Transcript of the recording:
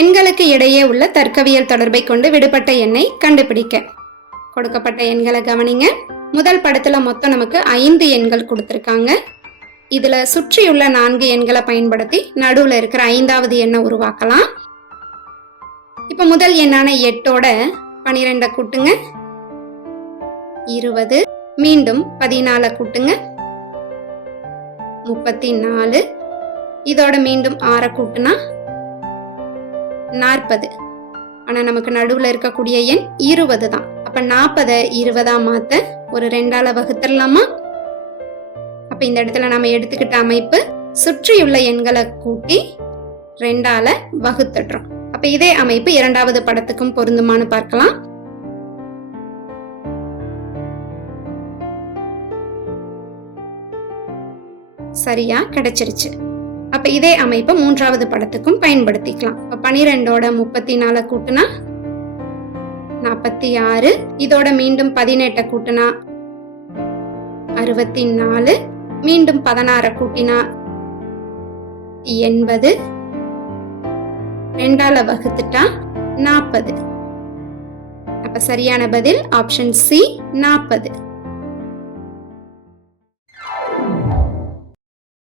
எண்களுக்கு இடையே உள்ள தர்க்கவியல் தொடர்பை கொண்டு விடுபட்ட எண்ணை கண்டுபிடிக்க. கொடுக்கப்பட்ட எண்களை கவனிங்க. முதல் படத்துல மொத்தம் நமக்கு 5 எண்கள் கொடுத்திருக்காங்க. இதுல சுற்றியுள்ள 4 எண்களை பயன்படுத்தி நடுவுல இருக்கிற 5வது எண்ணை உருவாக்கலாம். இப்ப முதல் எண்ணான 8ஓட 12 கூட்டுங்க, 20. மீண்டும் 14 கூட்டுங்க, 34. இதோட மீண்டும் 6 கூட்டுனா 40. ஆனா நமக்கு நடுவுல இருக்கக்கூடிய எண் 20 தான். அப்ப 40 20ஆ மாத்த ஒரு 2ஆல வகுத்துடலாமா? அப்ப இந்த இடத்துல நம்ம எடுத்துக்கிட்ட அமைப்பு சுற்றியுள்ள எண்களை கூட்டி 2ஆல வகுத்துடுறோம். அப்ப இதே அமைப்பு 2வது படத்துக்கும் பொருந்துமான்னு பார்க்கலாம். சரியா கிடைச்சிருச்சு. அப்ப இதே அமைப்பை 3வது படத்துக்கும் பயன்படுத்திக்கலாம். 12ஓட 34 கூட்டுனா 46. இதோட மீண்டும் 18 கூட்டுனா 64. மீண்டும் 16 கூட்டினா 80. 2ஆல வகுத்துட்டா 40. அப்ப சரியான பதில் ஆப்ஷன் சி 40.